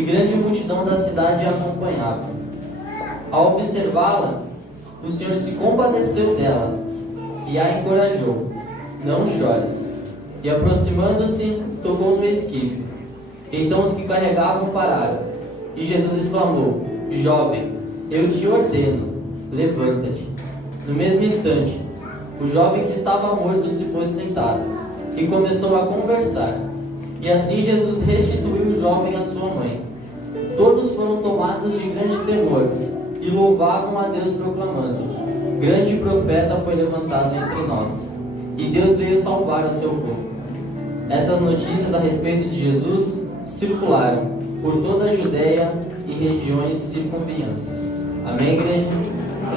e grande multidão da cidade a acompanhava. Ao observá-la, o Senhor se compadeceu dela e a encorajou: não chores. E aproximando-se, tocou no esquife. Então os que carregavam pararam. E Jesus exclamou: jovem, eu te ordeno, levanta-te. No mesmo instante, o jovem que estava morto se pôs sentado e começou a conversar. E assim Jesus restituiu o jovem à sua mãe. Todos foram tomados de grande temor e louvavam a Deus, proclamando: grande profeta foi levantado entre nós, e Deus veio salvar o seu povo. Essas notícias a respeito de Jesus circularam por toda a Judéia e regiões circunvizinhas. Amém, igreja?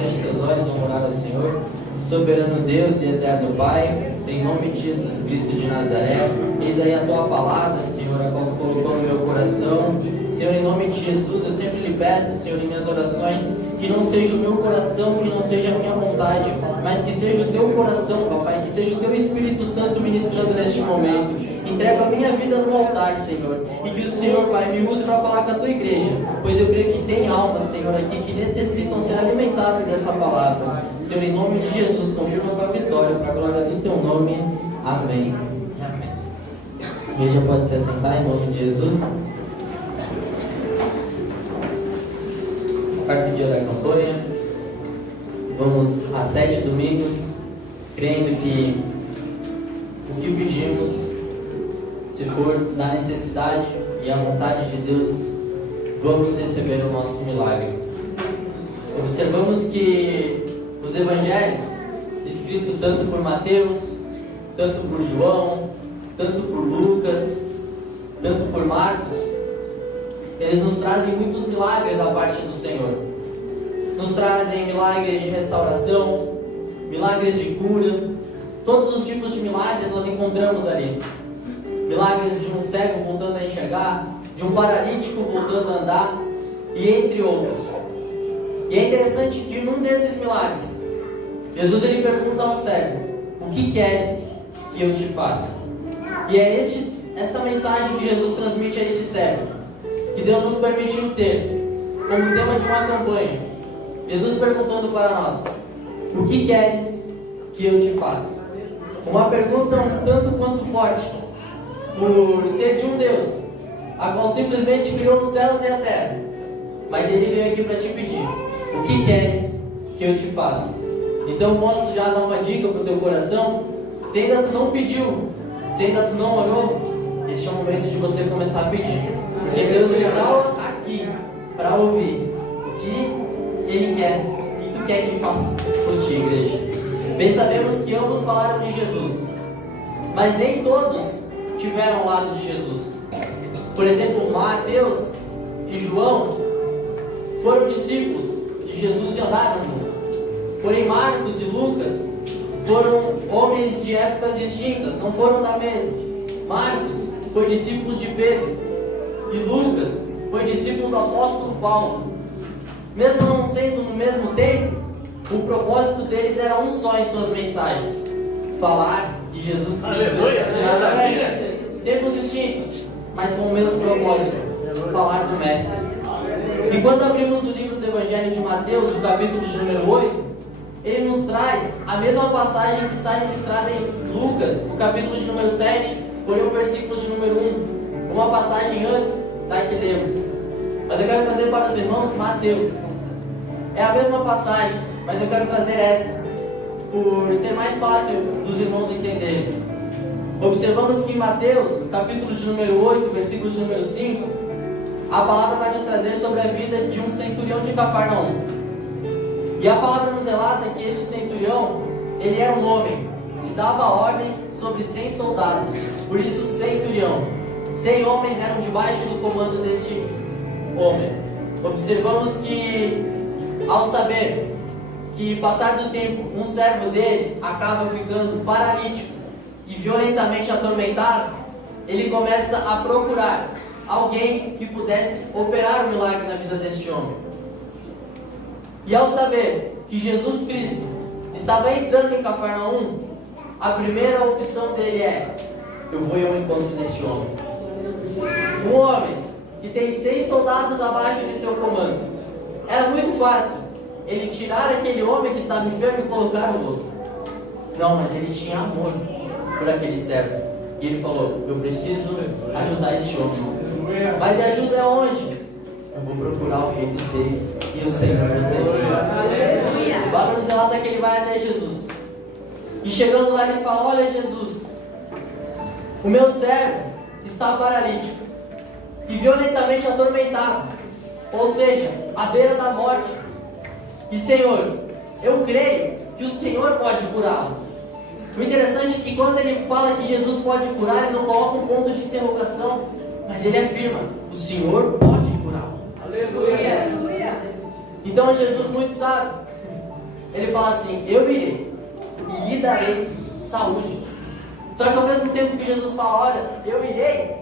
Feche teus olhos, vamos orar ao Senhor. Soberano Deus e eterno Pai, em nome de Jesus Cristo de Nazaré, eis aí a Tua palavra, Senhor, a qual Tu colocou no meu coração. Senhor, em nome de Jesus, eu sempre lhe peço, Senhor, em minhas orações, que não seja o meu coração, que não seja a minha vontade, mas que seja o Teu coração, Papai, que seja o Teu Espírito Santo ministrando neste momento. Entrego a minha vida no altar, Senhor, e que o Senhor, Pai, me use para falar com a Tua igreja, pois eu creio que tem almas, Senhor, aqui que necessitam ser alimentadas dessa palavra. Senhor, em nome de Jesus, confirma a Tua vitória, para a glória do Teu nome. Amém. Amém. A igreja pode se assentar em nome de Jesus. Quarto dia da campanha. Vamos a 7 domingos, crendo que o que pedimos, se for da necessidade e a vontade de Deus, vamos receber o nosso milagre. Observamos que os evangelhos, escritos tanto por Mateus, tanto por João, tanto por Lucas, tanto por Marcos, eles nos trazem muitos milagres da parte do Senhor. Nos trazem milagres de restauração, milagres de cura, todos os tipos de milagres nós encontramos ali. Milagres de um cego voltando a enxergar, de um paralítico voltando a andar, e entre outros. E é interessante que num desses milagres, Jesus ele pergunta ao cego: o que queres que eu te faça? E é esta mensagem que Jesus transmite a este cego, que Deus nos permitiu ter como tema de uma campanha. Jesus perguntando para nós: o que queres que eu te faça? Uma pergunta um tanto quanto forte, por ser de um Deus, a qual simplesmente criou os céus e a terra. Mas Ele veio aqui para te pedir: o que queres que eu te faça? Então posso já dar uma dica para o teu coração? Se ainda tu não pediu, se ainda tu não orou, este é o momento de você começar a pedir. Porque Deus ele está aqui para ouvir o que Ele quer, o que tu quer que Ele faça por ti, igreja. Bem sabemos que ambos falaram de Jesus, mas nem todos tiveram ao lado de Jesus. Por exemplo, Mateus e João foram discípulos de Jesus e andaram juntos. Porém, Marcos e Lucas foram homens de épocas distintas, não foram da mesma. Marcos foi discípulo de Pedro e Lucas foi discípulo do apóstolo Paulo. Mesmo não sendo no mesmo tempo, o propósito deles era um só em suas mensagens: falar de Jesus Cristo de Nazaré. Tempos distintos, mas com o mesmo propósito: falar do Mestre. E quando abrimos o livro do Evangelho de Mateus, o capítulo de número 8, ele nos traz a mesma passagem que está registrada em Lucas, no capítulo de número 7, porém o versículo de número 1, uma passagem antes da que lemos. Mas eu quero trazer para os irmãos Mateus. É a mesma passagem, mas eu quero trazer essa, por ser mais fácil dos irmãos entenderem. Observamos que em Mateus, capítulo de número 8, versículo de número 5, a palavra vai nos trazer sobre a vida de um centurião de Cafarnaum. E a palavra nos relata que este centurião, ele era um homem que dava ordem sobre 100 soldados, por isso centurião. 100 homens eram debaixo do comando deste homem. Observamos que, ao saber que passar do tempo, um servo dele acaba ficando paralítico e violentamente atormentado, ele começa a procurar alguém que pudesse operar o milagre na vida deste homem. E ao saber que Jesus Cristo estava entrando em Cafarnaum, a primeira opção dele é: eu vou ao encontro desse homem. Um homem que tem 6 soldados abaixo de seu comando. Era muito fácil ele tirar aquele homem que estava enfermo e colocar no outro. Não, mas ele tinha amor por aquele servo. E ele falou: eu preciso ajudar este homem. Mas a ajuda é onde? Eu vou procurar o rei dos reis e o Senhor dos reis. O Bárbaro relata que ele vai até Jesus. E chegando lá ele fala: olha, Jesus, o meu servo está paralítico e violentamente atormentado, ou seja, à beira da morte. E Senhor, eu creio que o Senhor pode curá-lo. O interessante é que quando ele fala que Jesus pode curar, ele não coloca um ponto de interrogação, mas ele afirma: o Senhor pode curá-lo. Aleluia! Então Jesus muito sábio, ele fala assim: eu irei e lhe darei saúde. Só que ao mesmo tempo que Jesus fala: olha, eu irei,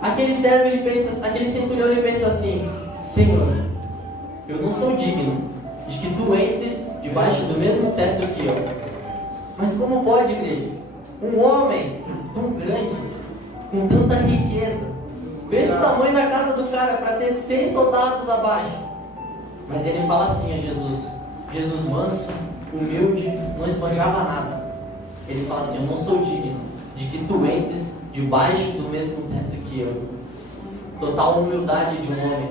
aquele servo, aquele centurião, ele pensa assim: Senhor, eu não sou digno de que tu entres debaixo do mesmo teto que eu. Mas como pode, igreja, um homem tão grande, com tanta riqueza, vê-se o tamanho da casa do cara para ter 6 soldados abaixo? Mas ele fala assim a Jesus: Jesus manso, humilde, não esbanjava nada. Ele fala assim: eu não sou digno de que tu entres debaixo do mesmo teto que eu. Total humildade de um homem.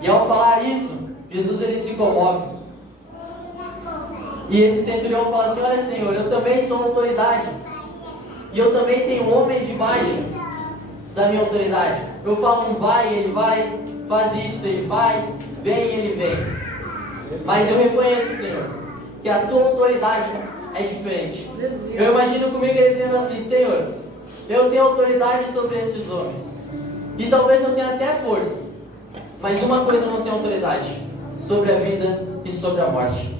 E ao falar isso, Jesus ele se comove. E esse centurião fala assim: olha, Senhor, eu também sou autoridade, e eu também tenho homens debaixo da minha autoridade. Eu falo um vai, ele vai, faz isso, ele faz, vem, ele vem. Mas eu reconheço, Senhor, que a tua autoridade é diferente. Eu imagino comigo ele dizendo assim: Senhor, eu tenho autoridade sobre estes homens, e talvez eu tenha até força, mas uma coisa eu não tenho autoridade: sobre a vida e sobre a morte.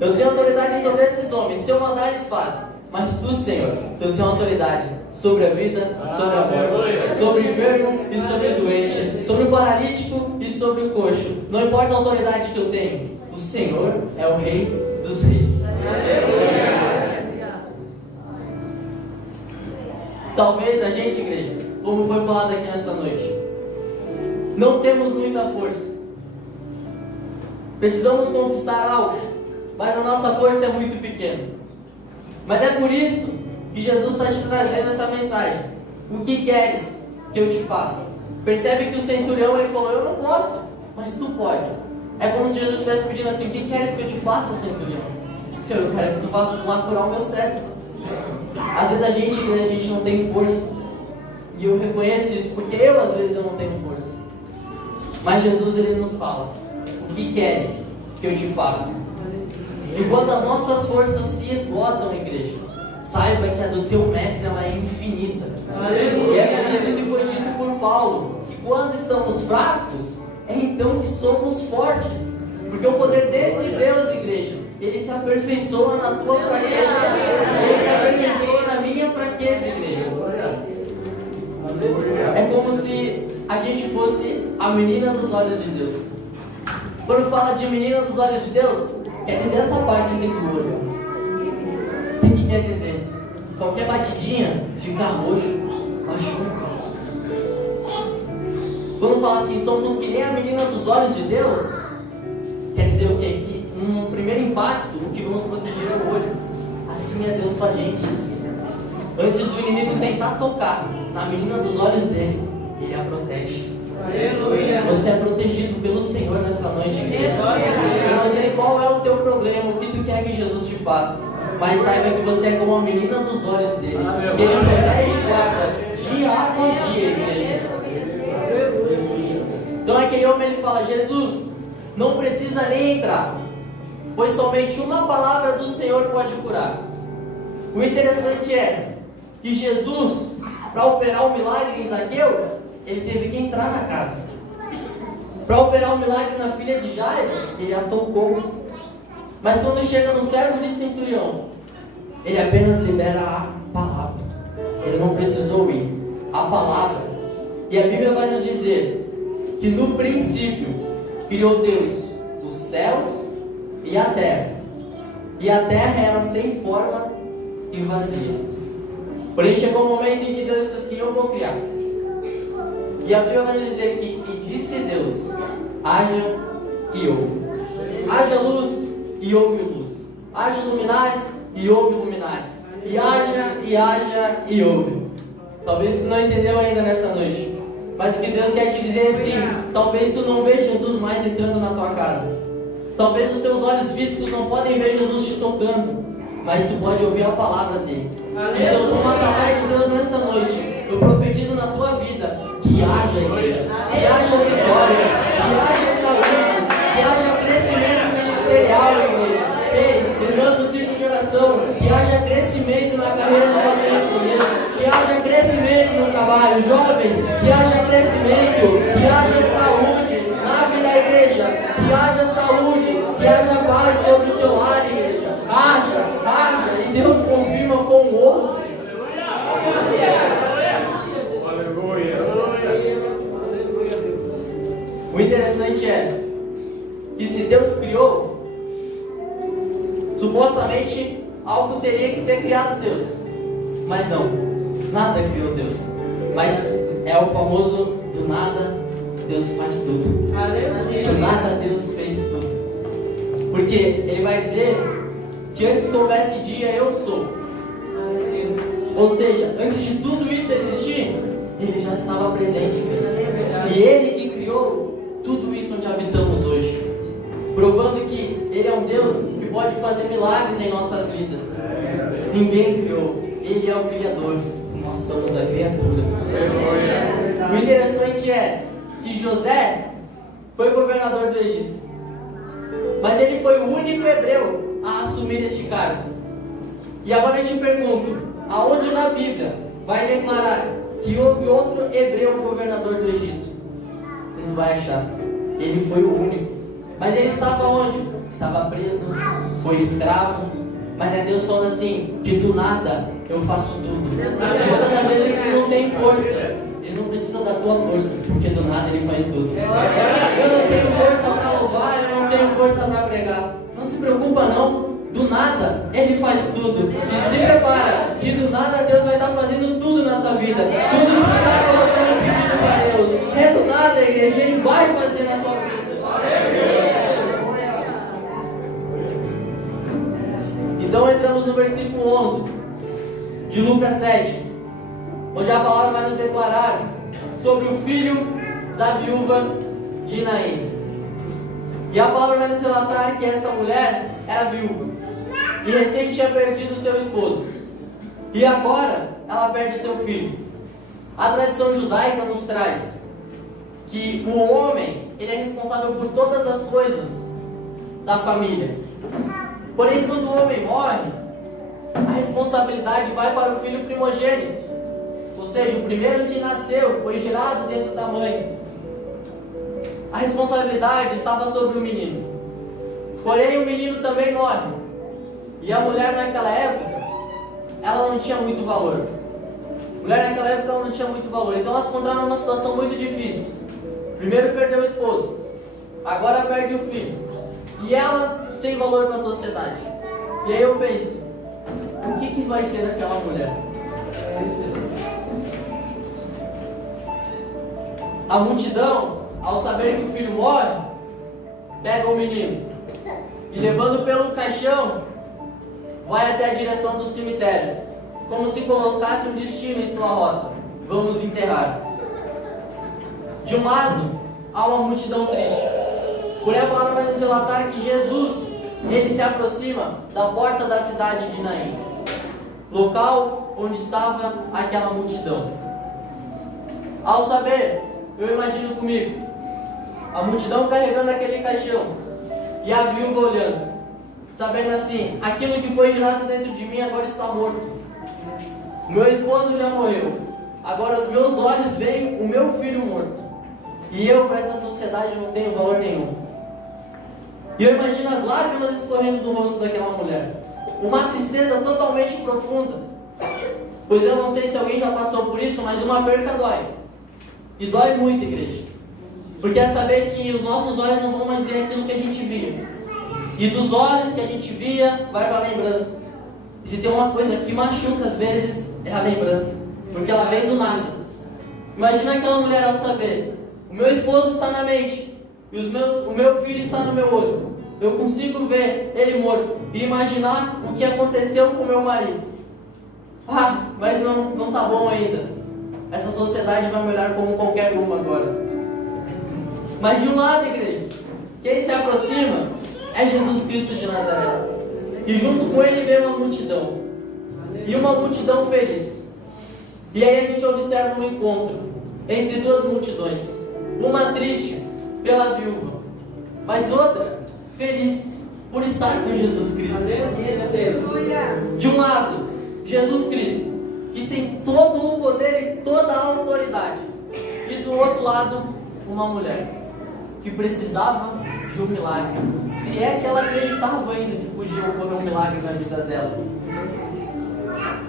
Eu tenho autoridade sobre esses homens, se eu mandar eles fazem. Mas tu, Senhor, eu tenho autoridade sobre a vida e sobre a morte, sobre o enfermo e sobre o doente, sobre o paralítico e sobre o coxo. Não importa a autoridade que eu tenho, o Senhor é o Rei dos Reis. Talvez a gente, igreja, como foi falado aqui nessa noite, não temos muita força. Precisamos conquistar algo, mas a nossa força é muito pequena. Mas é por isso que Jesus está te trazendo essa mensagem: o que queres que eu te faça? Percebe que o centurião ele falou: eu não posso, mas tu pode. É como se Jesus estivesse pedindo assim: o que queres que eu te faça, centurião? Senhor, eu quero que tu vá lá curar o meu servo. Às vezes a gente não tem força, e eu reconheço isso, porque eu às vezes eu não tenho força. Mas Jesus ele nos fala: o que queres que eu te faça? E quando as nossas forças se esgotam, igreja, saiba que a do teu mestre ela é infinita. Aleluia. E é por isso que foi dito por Paulo, que quando estamos fracos, é então que somos fortes. Porque o poder desse Deus, igreja, ele se aperfeiçoa na tua fraqueza. Ele se aperfeiçoa na minha fraqueza, igreja. É como se a gente fosse a menina dos olhos de Deus. Quando fala de menina dos olhos de Deus, quer dizer essa parte aqui do olho. O que quer dizer? Qualquer batidinha fica roxo, machuca. Quando fala assim, somos que nem a menina dos olhos de Deus, quer dizer o quê? Que um primeiro impacto, o que vamos proteger é o olho. Assim é Deus com a gente. Antes do inimigo tentar tocar na menina dos olhos dele, ele a protege. Aleluia. Você é protegido pelo Senhor nessa noite, igreja. Eu não sei qual é o teu problema, o que tu quer que Jesus te faça, mas saiba que você é como a menina dos olhos dele, que ele protege e guarda dia após dia, igreja. Então aquele homem ele fala: Jesus, não precisa nem entrar, pois somente uma palavra do Senhor pode curar. O interessante é que Jesus, para operar o milagre em Zaqueu, ele teve que entrar na casa. Para operar o milagre na filha de Jairo, ele a tocou. Mas quando chega no servo de centurião, ele apenas libera a palavra. Ele não precisou ir. A palavra. E a Bíblia vai nos dizer que no princípio criou Deus os céus e a terra. E a terra era sem forma e vazia. Porém chegou um momento em que Deus disse assim: eu vou criar. E a Bíblia vai dizer que disse haja e ouve. Haja luz e ouve luz. Haja luminares e ouve luminares. E haja e ouve. Talvez tu não entendeu ainda nessa noite. Mas o que Deus quer te dizer é assim: talvez tu não veja Jesus mais entrando na tua casa. Talvez os teus olhos físicos não podem ver Jesus te tocando, mas tu pode ouvir a palavra dele. E se eu sou uma atalaia de Deus nessa noite, eu profetizo na tua vida que haja igreja, que haja vitória, que haja saúde, que haja crescimento ministerial, igreja. Ei, irmãos do círculo de oração, que haja crescimento na carreira de vocês, igreja. Que haja crescimento no trabalho, jovens, que haja crescimento, que haja saúde na vida da igreja, que haja saúde, que haja paz sobre o teu lar, igreja. Haja, e Deus confirma com o outro. O interessante é que se Deus criou, supostamente algo teria que ter criado Deus, mas não, nada criou Deus, mas é o famoso do nada Deus faz tudo. Do nada Deus fez tudo, porque Ele vai dizer que antes que houvesse dia eu sou. Ou seja, antes de tudo isso existir, Ele já estava presente, e Ele que criou tudo isso onde habitamos hoje, provando que Ele é um Deus que pode fazer milagres em nossas vidas. Ninguém criou, Ele é o Criador, nós somos a criatura. O interessante é que José foi governador do Egito, mas ele foi o único hebreu a assumir este cargo. E agora eu te pergunto, aonde na Bíblia vai declarar que houve outro hebreu governador do Egito? Você não vai achar. Ele foi o único. Mas ele estava onde? Estava preso, foi escravo. Mas é Deus falando assim, que do nada eu faço tudo. Muitas das vezes tu não tem força. Ele não precisa da tua força, porque do nada Ele faz tudo. Eu não tenho força para louvar, eu não tenho força para pregar. Não se preocupa não. Do nada, Ele faz tudo. E se prepara, que do nada Deus vai estar fazendo tudo na tua vida. Tudo que tu está colocando pedido para Deus. É do nada, igreja, Ele vai fazer na tua vida. Então entramos no versículo 11 de Lucas 7, onde a palavra vai nos declarar sobre o filho da viúva de Naim. E a palavra vai nos relatar que esta mulher era viúva e recém tinha perdido seu esposo, e agora ela perde seu filho. A tradição judaica nos traz que o homem, ele é responsável por todas as coisas da família. Porém, quando o homem morre, a responsabilidade vai para o filho primogênito, ou seja, o primeiro que nasceu, foi gerado dentro da mãe. A responsabilidade estava sobre o menino. Porém, o menino também morre. E a mulher naquela época, ela não tinha muito valor. A mulher naquela época, ela não tinha muito valor. Então ela se encontrava numa situação muito difícil. Primeiro perdeu o esposo, agora perde o filho. E ela sem valor para a sociedade. E aí eu penso, o que vai ser daquela mulher? A multidão, ao saber que o filho morre, pega o menino e, levando pelo caixão, vai até a direção do cemitério, como se colocasse um destino em sua rota. Vamos enterrar. De um lado, há uma multidão triste. Porém, a palavra vai nos relatar que Jesus, ele se aproxima da porta da cidade de Naim, local onde estava aquela multidão. Ao saber, eu imagino comigo, a multidão carregando aquele caixão e a viúva olhando, sabendo assim, aquilo que foi gerado dentro de mim agora está morto. Meu esposo já morreu, agora os meus olhos veem o meu filho morto. E eu, para essa sociedade, não tenho valor nenhum. E eu imagino as lágrimas escorrendo do rosto daquela mulher. Uma tristeza totalmente profunda. Pois eu não sei se alguém já passou por isso, mas uma perca dói. E dói muito, igreja. Porque é saber que os nossos olhos não vão mais ver aquilo que a gente via. E dos olhos que a gente via, vai para a lembrança. E se tem uma coisa que machuca às vezes, é a lembrança. Porque ela vem do nada. Imagina aquela mulher ao saber, o meu esposo está na mente, e o meu filho está no meu olho. Eu consigo ver ele morto e imaginar o que aconteceu com meu marido. Ah, mas não tá bom ainda. Essa sociedade vai me olhar como qualquer uma agora. Mas de um lado, igreja, quem se aproxima é Jesus Cristo de Nazaré. E junto com ele vem uma multidão. E uma multidão feliz. E aí a gente observa um encontro entre duas multidões. Uma triste pela viúva, mas outra feliz por estar com Jesus Cristo. De um lado, Jesus Cristo, que tem todo o poder e toda a autoridade. E do outro lado, uma mulher que precisava de um milagre. Se é que ela acreditava ainda que podia ocorrer um milagre na vida dela.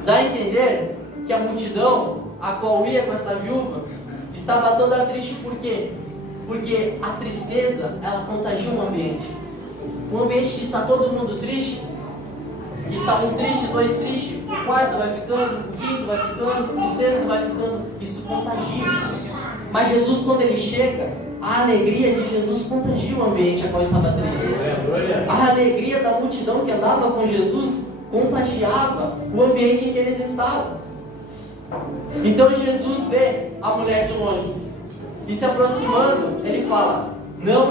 Dá a entender que a multidão a qual ia com essa viúva estava toda triste. Por quê? Porque a tristeza, ela contagia um ambiente. Um ambiente que está todo mundo triste, que está um triste, dois tristes, o quarto vai ficando, o quinto vai ficando, o sexto vai ficando. Isso contagia. Mas Jesus, quando ele chega, a alegria de Jesus contagia o ambiente a qual estava triste. A alegria da multidão que andava com Jesus contagiava o ambiente em que eles estavam. Então Jesus vê a mulher de longe e, se aproximando, ele fala: não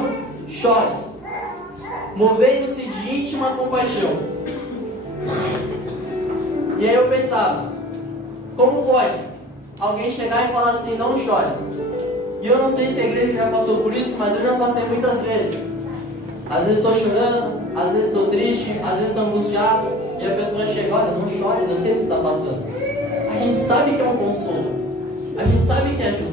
chores, movendo-se de íntima compaixão. E aí eu pensava, como pode alguém chegar e falar assim, não chores? E eu não sei se a igreja já passou por isso, mas eu já passei muitas vezes. Às vezes estou chorando, às vezes estou triste, às vezes estou angustiado, e a pessoa chega: olha, não chores, eu sei o que está passando. A gente sabe que é um consolo, a gente sabe que ajuda,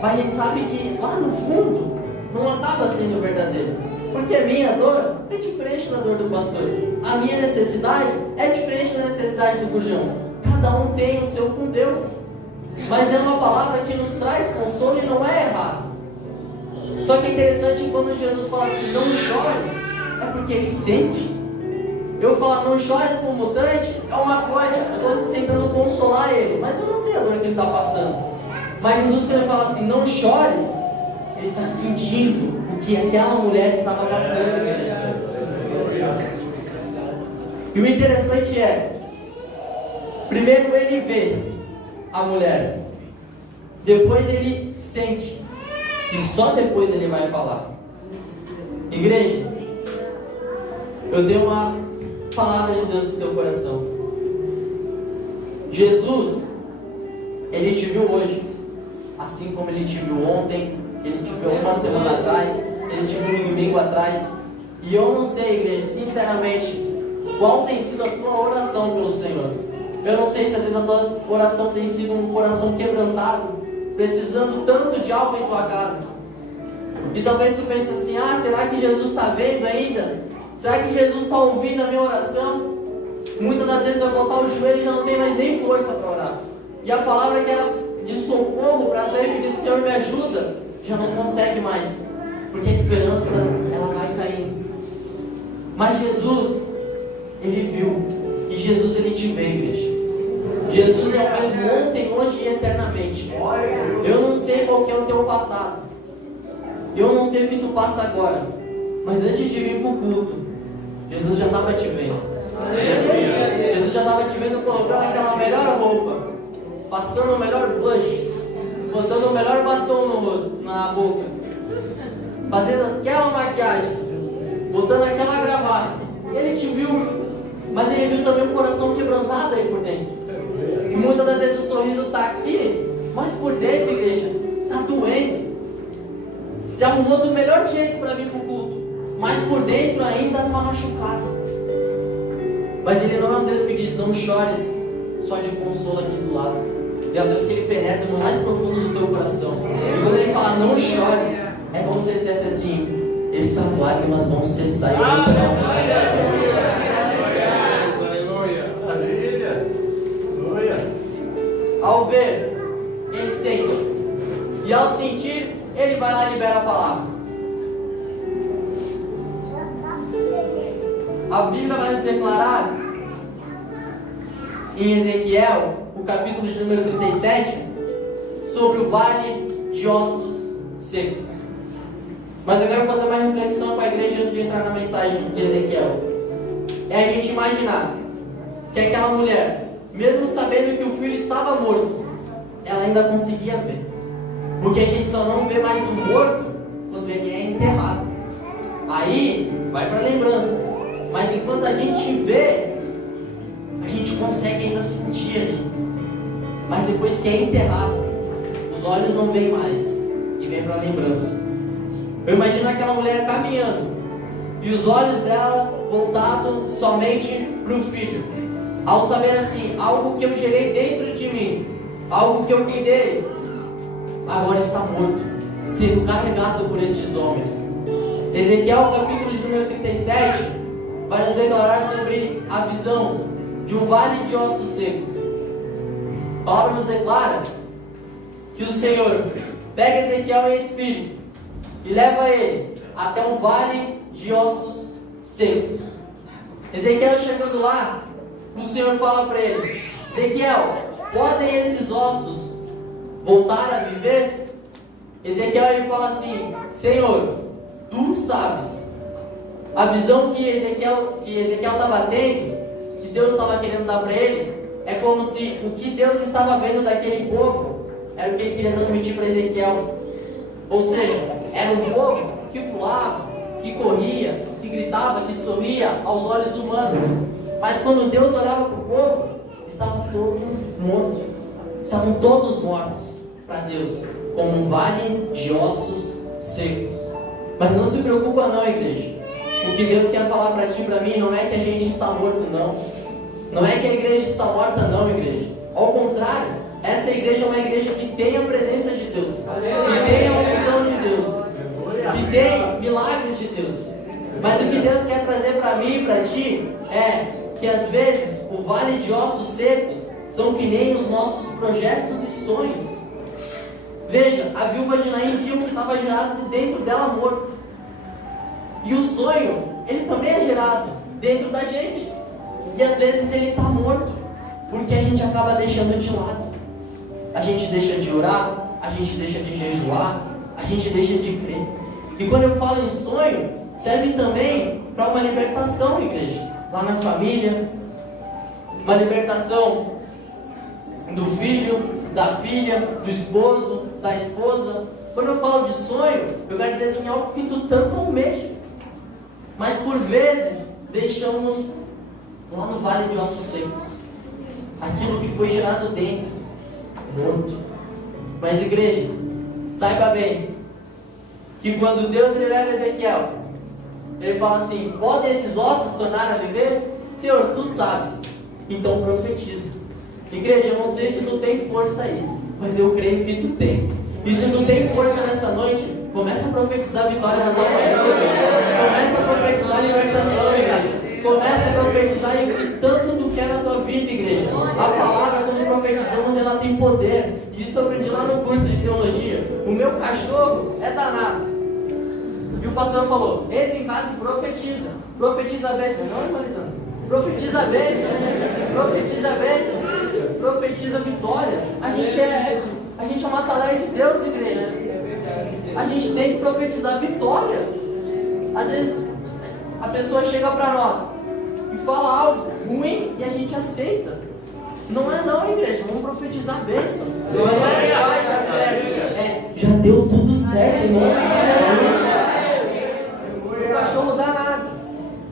mas a gente sabe que lá no fundo não acaba sendo verdadeiro, porque a minha dor é diferente da dor do pastor, a minha necessidade é diferente da necessidade do Gurjão. Cada um tem o seu com Deus, mas é uma palavra que nos traz consolo e não é errado. Só que é interessante que quando Jesus fala assim, não chores, é porque ele sente. Eu falar não chores com o mutante é uma coisa, eu estou tentando consolar ele, mas eu não sei a dor que ele está passando. Mas Jesus, quando ele fala assim, não chores, ele está sentindo o que aquela mulher estava passando. E o interessante é, primeiro ele vê a mulher, depois ele sente, e só depois ele vai falar. Igreja, eu tenho uma palavra de Deus no teu coração. Jesus, ele te viu hoje, assim como ele te viu ontem, ele te viu uma semana atrás, ele te viu no domingo atrás. E eu não sei, igreja, sinceramente, qual tem sido a tua oração pelo Senhor. Eu não sei se às vezes a tua oração tem sido um coração quebrantado, precisando tanto de algo em tua casa. E talvez tu pense assim, será que Jesus está vendo ainda? Será que Jesus está ouvindo a minha oração? Muitas das vezes eu vou botar o joelho e já não tem mais nem força para orar. E a palavra que era de socorro para sair pedindo, Senhor, me ajuda, já não consegue mais. Porque a esperança, ela vai caindo. Mas Jesus, ele viu. E Jesus, ele te vê, igreja. Jesus é o mesmo ontem, hoje e eternamente. Eu não sei qual que é o teu passado. Eu não sei o que tu passa agora. Mas antes de vir para o culto, Jesus já estava te vendo. Jesus já estava te vendo colocando aquela melhor roupa, passando o melhor blush, botando o melhor batom no rosto, na boca, fazendo aquela maquiagem, botando aquela gravata. Ele te viu, mas ele viu também o coração quebrantado aí por dentro. E muitas das vezes o sorriso está aqui, mas por dentro, igreja, está doendo. Se arrumou do melhor jeito para vir para o culto, mas por dentro ainda está machucado. Mas ele não é um Deus que diz não chores, só de consolo aqui do lado. Ele é um Deus que ele penetra no mais profundo do teu coração. E quando ele fala não chores, é como se ele dissesse assim, essas lágrimas vão cessar e eu vou pegar um Ao ver, ele sente. E ao sentir, ele vai lá e libera a palavra. A Bíblia vai nos declarar em Ezequiel, o capítulo de número 37, sobre o vale de ossos secos. Mas eu quero fazer uma reflexão com a igreja antes de entrar na mensagem de Ezequiel. É a gente imaginar que aquela mulher, mesmo sabendo que o filho estava morto, ela ainda conseguia ver. Porque a gente só não vê mais o morto quando ele é enterrado. Aí vai para a lembrança. Mas enquanto a gente vê, a gente consegue ainda sentir ali. Mas depois que é enterrado, os olhos não veem mais e vem para a lembrança. Eu imagino aquela mulher caminhando e os olhos dela voltados somente para o filho. Ao saber assim, algo que eu gerei dentro de mim, algo que eu cuidei, agora está morto, sendo carregado por estes homens. Ezequiel, capítulo de número 37, vai nos declarar sobre a visão de um vale de ossos secos. A palavra nos declara que o Senhor pega Ezequiel em espírito e leva ele até um vale de ossos secos. Ezequiel chegando lá, o Senhor fala para ele: Ezequiel, podem esses ossos voltar a viver? Ezequiel ele fala assim: Senhor, tu sabes. A visão que Ezequiel estava tendo, que Deus estava querendo dar para ele, é como se o que Deus estava vendo daquele povo era o que ele queria transmitir para Ezequiel. Ou seja, era um povo que pulava, que corria, que gritava, que sorria aos olhos humanos. Mas quando Deus olhava para o povo, estavam todos mortos. Estavam todos mortos para Deus, como um vale de ossos secos. Mas não se preocupa não, igreja. O que Deus quer falar para ti e para mim não é que a gente está morto, não. Não é que a igreja está morta, não, igreja. Ao contrário, essa igreja é uma igreja que tem a presença de Deus, que tem a unção de Deus, que tem milagres de Deus. Mas o que Deus quer trazer para mim e para ti é que às vezes o vale de ossos secos são que nem os nossos projetos e sonhos. Veja, a viúva de Naim viu que estava gerado dentro dela morto. E o sonho, ele também é gerado dentro da gente. E às vezes ele está morto, porque a gente acaba deixando de lado. A gente deixa de orar, a gente deixa de jejuar, a gente deixa de crer. E quando eu falo em sonho, serve também para uma libertação, igreja. Lá na família, uma libertação do filho, da filha, do esposo, da esposa. Quando eu falo de sonho, eu quero dizer assim, algo que tu tanto almeja. Mas por vezes, deixamos lá no vale de ossos secos aquilo que foi gerado dentro, morto. Mas igreja, saiba bem, que quando Deus ele leva Ezequiel, ele fala assim: podem esses ossos tornar a viver? Senhor, tu sabes, então profetiza. Igreja, eu não sei se tu tem força aí, mas eu creio que tu tem. E se tu tem força nessa noite, começa a profetizar a vitória na tua família. Começa a profetizar a libertação, igreja. Começa a profetizar o que tanto tu quer na tua vida, igreja. A palavra, quando profetizamos, ela tem poder. E isso eu aprendi lá no curso de teologia. O meu cachorro é danado. E o pastor falou: entra em casa e profetiza. Profetiza a bênção. Não, irmãozão. Profetiza a bênção. Profetiza a bênção. Profetiza a vitória. A gente é uma atalaia de Deus, igreja. A gente tem que profetizar a vitória. Às vezes a pessoa chega para nós e fala algo ruim e a gente aceita. Não é não, igreja. Vamos profetizar a bênção. Não é vai dar certo. Já deu tudo certo, irmão. O cachorro danado.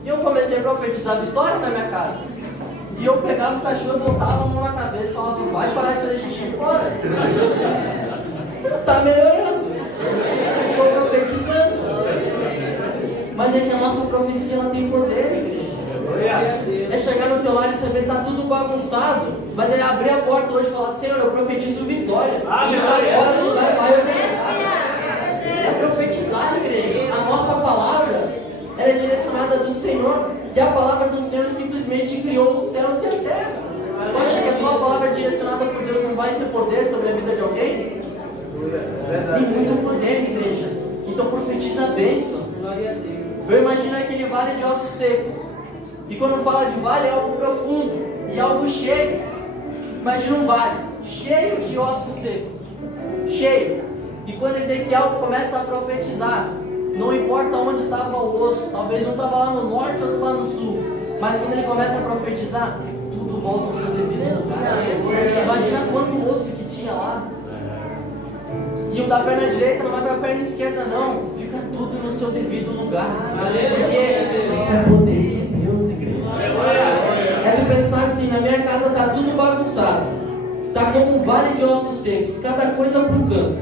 E eu comecei a profetizar a vitória na minha casa. E eu pegava o cachorro, botava a mão na cabeça e falava: vai parar de fazer xixi fora. Tá melhorando. Estou profetizando. Mas é que a nossa profecia ela tem poder, igreja. É chegar no teu lar e saber que tá tudo bagunçado, mas é abrir a porta hoje e falar: Senhor, eu profetizo vitória. E tá fora do lugar, vai organizar. É profetizar, igreja. A nossa palavra ela é direcionada do Senhor. E a palavra do Senhor simplesmente criou os céus e a terra. Tu acha que a tua palavra direcionada por Deus não vai ter poder sobre a vida de alguém? Tem muito poder, igreja. Então profetiza a bênção. Eu imagino aquele vale de ossos secos. E quando fala de vale é algo profundo e algo cheio. Imagina um vale cheio de ossos secos. Cheio. E quando Ezequiel começa a profetizar, Não importa onde estava o osso, talvez um estava lá no norte, outro lá no sul, mas quando ele começa a profetizar, tudo volta ao seu devido lugar. Imagina quanto osso que tinha lá. E o da perna direita não vai para a perna esquerda, não. Fica tudo no seu devido lugar. Porque isso é poder de Deus, igreja. É tu pensar assim: na minha casa está tudo bagunçado, está como um vale de ossos secos, cada coisa para um canto.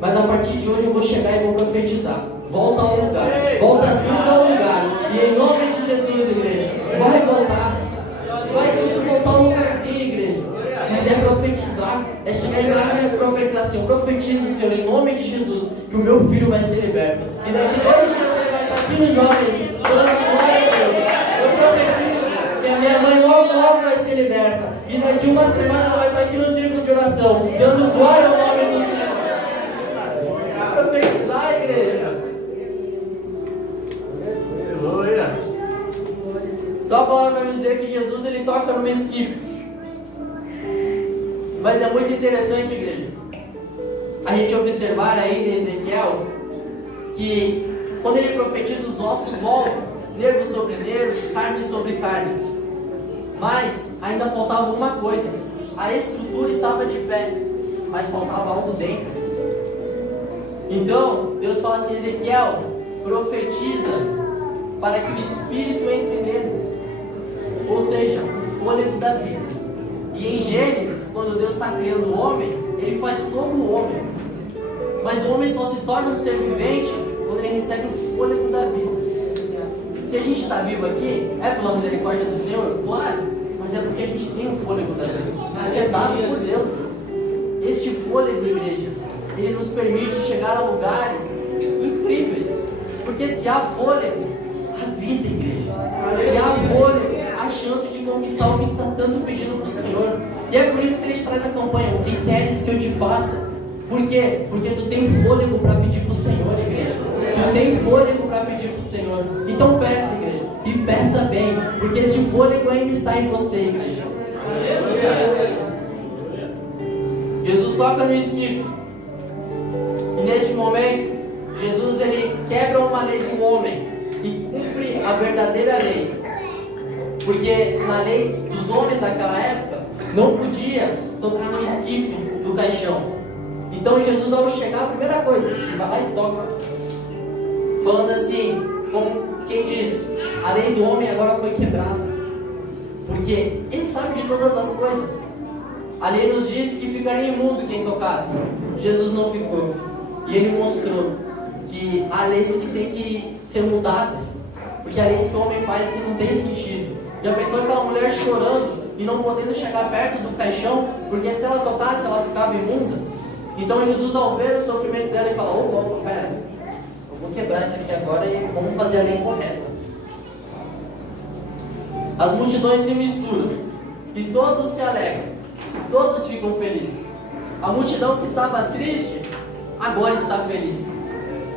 Mas a partir de hoje eu vou chegar e vou profetizar. Volta ao lugar, volta tudo ao lugar. E em nome de Jesus, igreja, vai voltar. Vai tudo voltar ao lugarzinho, igreja. Mas é profetizar, é chegar em casa e profetizar assim: eu profetizo, Senhor, em nome de Jesus, que o meu filho vai ser liberto. E daqui 2 dias ele vai estar aqui nos jovens, falando glória a Deus. Eu profetizo que a minha mãe logo vai ser liberta. E daqui 1 semana ela vai estar aqui no círculo de oração, dando glória ao nome do Senhor. Profetizar, igreja. Só a palavra vai dizer que Jesus ele toca no esquife. Mas é muito interessante, igreja, a gente observar aí em Ezequiel que quando ele profetiza, os ossos voltam, nervo sobre nervo, carne sobre carne. Mas ainda faltava uma coisa: a estrutura estava de pé, mas faltava algo dentro. Então Deus fala assim: Ezequiel, profetiza para que o Espírito entre neles, ou seja, o fôlego da vida. E em Gênesis, quando Deus está criando o homem, Ele faz todo o homem. Mas o homem só se torna um ser vivente quando ele recebe o fôlego da vida. Se a gente está vivo aqui, é pela misericórdia do Senhor? Claro, mas é porque a gente tem o fôlego da vida, que é dado por Deus. Este fôlego, igreja, ele nos permite chegar a lugares incríveis. Porque se há fôlego, há vida, igreja. Se há fôlego, há chance de conquistar o que está tanto pedindo para o Senhor. E é por isso que a gente traz a campanha: o que queres que eu te faça? Por quê? Porque tu tem fôlego para pedir para o Senhor, igreja. Tu tem fôlego para pedir para o Senhor. Então peça, igreja, e peça bem, porque esse fôlego ainda está em você, igreja. Jesus toca no esquife. E neste momento, Jesus ele quebra uma lei do homem e cumpre a verdadeira lei. Porque na lei dos homens daquela época, não podia tocar no esquife do caixão. Então Jesus, ao chegar, a primeira coisa, ele vai lá e toca, falando assim, como quem diz: a lei do homem agora foi quebrada, porque ele sabe de todas as coisas. A lei nos diz que ficaria imundo quem tocasse. Jesus não ficou, e ele mostrou que há leis que tem que ser mudadas, porque há leis que o homem faz que não tem sentido. Já pensou aquela mulher chorando e não podendo chegar perto do caixão, porque se ela tocasse, ela ficava imunda? Então Jesus, ao ver o sofrimento dela, ele fala: opa, pera, eu vou quebrar isso aqui agora e vamos fazer a lei correta. As multidões se misturam e todos se alegram, todos ficam felizes. A multidão que estava triste, agora está feliz.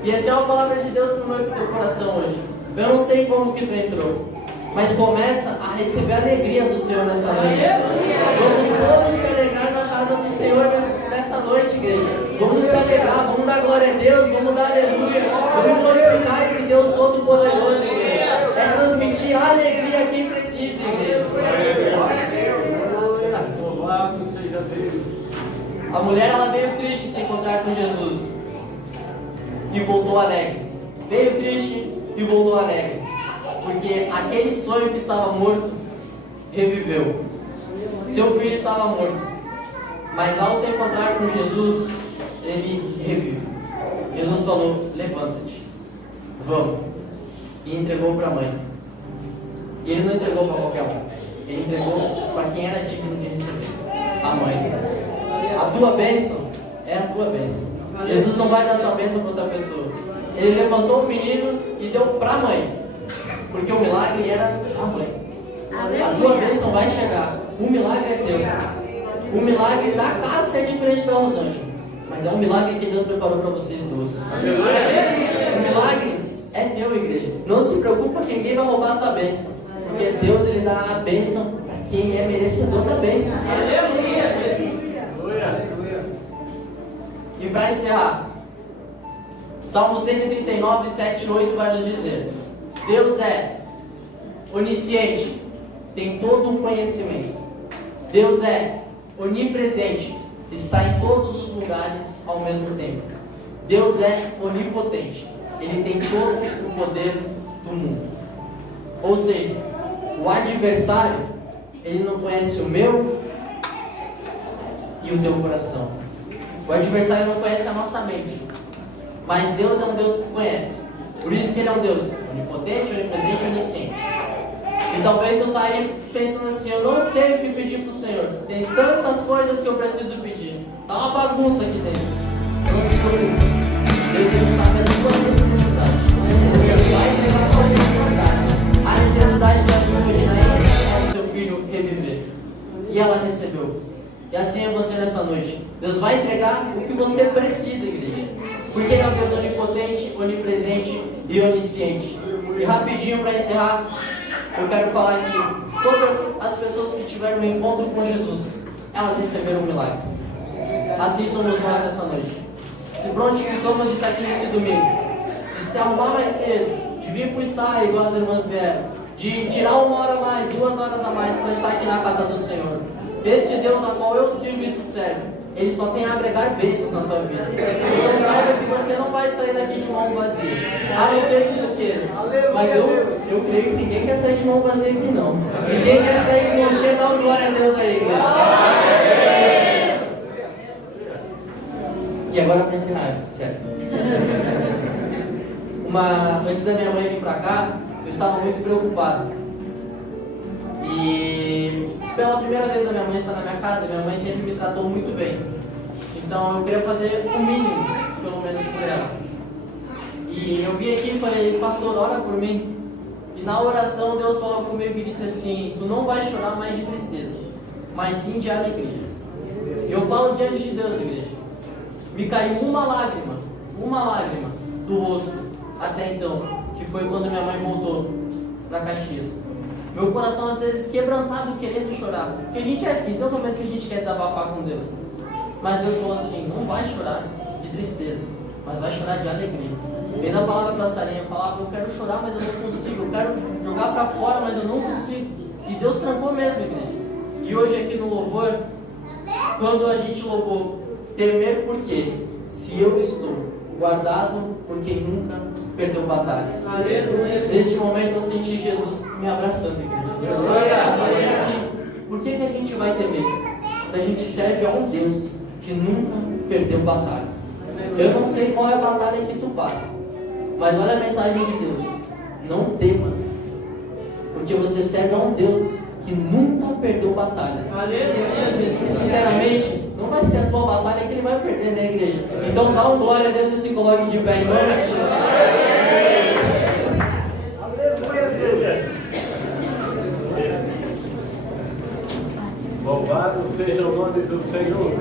E essa é uma palavra de Deus para o meu coração hoje. Eu não sei como que tu entrou, mas começa a receber a alegria do Senhor nessa noite. Vamos todos se alegrar na casa do Senhor nessa noite, igreja. Vamos se alegrar, vamos dar glória a Deus, vamos dar aleluia, vamos glorificar esse Deus todo-poderoso, igreja. É transmitir a alegria a quem precisa, igreja. Louvado seja Deus. A mulher, ela veio triste se encontrar com Jesus e voltou alegre. Veio triste e voltou alegre, porque aquele sonho que estava morto reviveu. Seu filho estava morto, mas ao se encontrar com Jesus, ele revive. Jesus falou: levanta-te, vamos. E entregou para a mãe. E ele não entregou para qualquer um, ele entregou para quem era digno de receber: a mãe. A tua bênção é a tua bênção. Jesus não vai dar a tua bênção para outra pessoa. Ele levantou o menino e deu para a mãe, porque o milagre era a mãe. A tua bênção vai chegar. O milagre é teu. O milagre da casa é diferente da Rosângela, mas é um milagre que Deus preparou para vocês duas. O milagre é teu, igreja. Não se preocupa que ninguém vai roubar a tua bênção, porque Deus ele dá a bênção para quem é merecedor da bênção. E para encerrar, Salmo 139, 7 e 8 vai nos dizer: Deus é onisciente, tem todo o conhecimento. Deus é onipresente, está em todos os lugares ao mesmo tempo. Deus é onipotente, Ele tem todo o poder do mundo. Ou seja, o adversário, ele não conhece o meu e o teu coração. O adversário não conhece a nossa mente, mas Deus é um Deus que conhece. Por isso que Ele é um Deus onipotente, onipresente e onisciente. E talvez tu está aí pensando assim: eu não sei o que pedir para o Senhor. Tem tantas coisas que eu preciso pedir. Está uma bagunça aqui dentro. Não se preocupe. Deus, Ele sabe a tua necessidade. Ele vai entregar a tua necessidade. A necessidade da tua de Nair é o seu filho reviver. E ela recebeu. E assim é você nessa noite. Deus vai entregar o que você precisa, igreja. Porque Ele é um Deus onipotente, onipresente e onisciente. E rapidinho para encerrar, eu quero falar que todas as pessoas que tiveram um encontro com Jesus, elas receberam um milagre. Assim somos nós nessa noite. Se prontificamos de estar aqui nesse domingo, de se arrumar mais cedo, de vir para o ensaio, igual as irmãs vieram, de tirar 1 hora a mais, 2 horas a mais para estar aqui na casa do Senhor. Este Deus a qual eu sirvo e tu serve, Ele só tem a agregar bênçãos na tua vida. Então saiba que você não vai sair daqui de mão vazia, a não ser que tu queira. Mas eu creio que ninguém quer sair de mão vazia aqui não. Ninguém quer sair de mão cheia. Dá uma glória a Deus aí, galera. E agora para encerrar, certo? Antes da minha mãe vir para cá, eu estava muito preocupado. E pela primeira vez a minha mãe está na minha casa, minha mãe sempre me tratou muito bem. Então eu queria fazer o mínimo, pelo menos por ela. E eu vim aqui e falei: pastor, ora por mim. E na oração Deus falou comigo e disse assim: tu não vai chorar mais de tristeza, mas sim de alegria. E eu falo diante de Deus, igreja. Me caiu uma lágrima do rosto até então, que foi quando minha mãe voltou para Caxias. Meu coração às vezes quebrantado, querendo chorar. Porque a gente é assim, tem uns momentos que a gente quer desabafar com Deus. Mas Deus falou assim: não vai chorar de tristeza, mas vai chorar de alegria. Eu ainda falava para a Sarinha, eu falava: eu quero chorar, mas eu não consigo. Eu quero jogar para fora, mas eu não consigo. E Deus trancou mesmo, igreja. E hoje aqui no louvor, quando a gente louvou, temer por quê? Se eu estou guardado por quem nunca perdeu batalhas. Neste momento eu senti Jesus me abraçando, igreja. Por que a gente vai temer? Se a gente serve a um Deus que nunca perdeu batalhas. Eu não sei qual é a batalha que tu passa, mas olha a mensagem de Deus: não temas, porque você serve a um Deus que nunca perdeu batalhas. E sinceramente, não vai ser a tua batalha que Ele vai perder, né, igreja? Então dá um glória a Deus e se coloque de pé em nome de Jesus. Louvado seja o nome do Senhor.